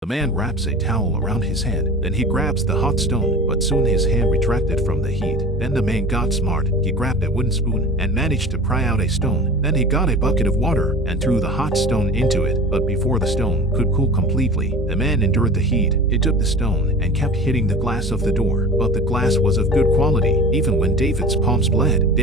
The man wraps a towel around his head, then he grabs the hot stone, but soon his hand retracted from the heat. Then the man got smart, he grabbed a wooden spoon and managed to pry out a stone. Then he got a bucket of water and threw the hot stone into it, but before the stone could cool completely, the man endured the heat. He took the stone and kept hitting the glass of the door, but the glass was of good quality, even when David's palms bled.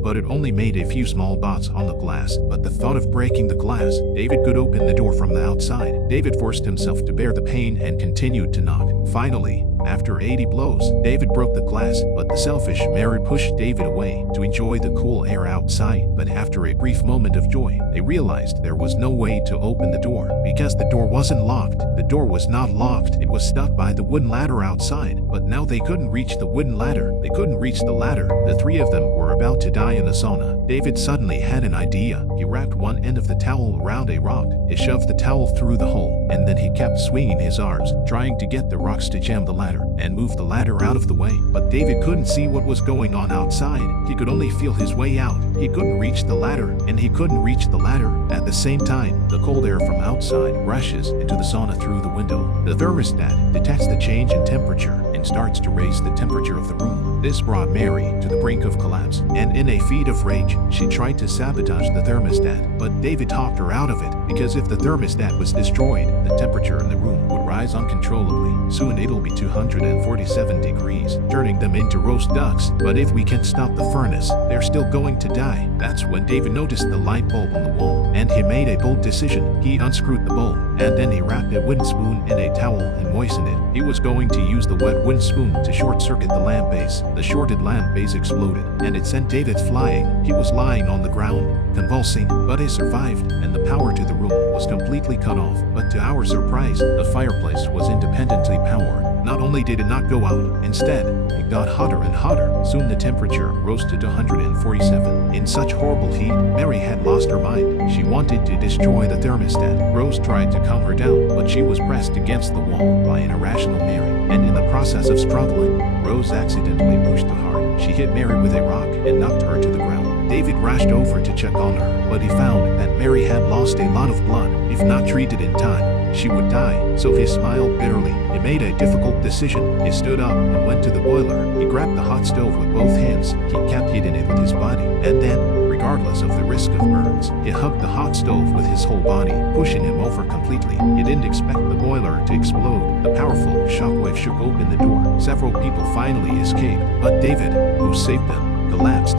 But it only made a few small dots on the glass. But the thought of breaking the glass, David could open the door from the outside. David forced himself to bear the pain and continued to knock. Finally, after 80 blows, David broke the glass, but the selfish Mary pushed David away to enjoy the cool air outside. But after a brief moment of joy, they realized there was no way to open the door because the door wasn't locked. The door was not locked. It was stuck by the wooden ladder outside. But now they couldn't reach the wooden ladder. They couldn't reach the ladder. The three of them were about to die in the sauna. David suddenly had an idea. He wrapped one end of the towel around a rock. He shoved the towel through the hole, and then he kept swinging his arms, trying to get the rocks to jam the ladder and move the ladder out of the way. But David couldn't see what was going on outside. He could only feel his way out. He couldn't reach the ladder, and he couldn't reach the ladder. At the same time, the cold air from outside rushes into the sauna through the window. The thermostat detects the change in temperature and starts to raise the temperature of the room. This brought Mary to the brink of collapse, and in a feat of rage, she tried to sabotage the thermostat. But David talked her out of it, because if the thermostat was destroyed, the temperature in the room would rise uncontrollably. Soon it'll be 247 degrees, turning them into roast ducks. But if we can't stop the furnace, they're still going to die. That's when David noticed the light bulb on the wall, and he made a bold decision. He unscrewed the bulb, and then he wrapped a wooden spoon in a towel and moistened it. He was going to use the wet wooden spoon to short-circuit the lamp base. The shorted lamp base exploded, and it sent David flying. He was lying on the ground, convulsing, but he survived, and the power to the room was completely cut off. But to our surprise, the fireplace was independently powered. Not only did it not go out, instead, it got hotter and hotter. Soon the temperature rose to 247. In such horrible heat, Mary had lost her mind. She wanted to destroy the thermostat. Rose tried to calm her down, but she was pressed against the wall by an irrational Mary. And in the process of struggling, Rose accidentally pushed too hard. She hit Mary with a rock and knocked her to the ground. David rushed over to check on her, but he found that Mary had lost a lot of blood. If not treated in time, she would die. So he smiled bitterly. He made a difficult decision. He stood up and went to the boiler. He grabbed the hot stove with both hands. He kept hitting it with his body. And then, regardless of the risk of burns, he hugged the hot stove with his whole body, pushing him over completely. He didn't expect the boiler to explode. The powerful shockwave shook open the door. Several people finally escaped, but David, who saved them, collapsed.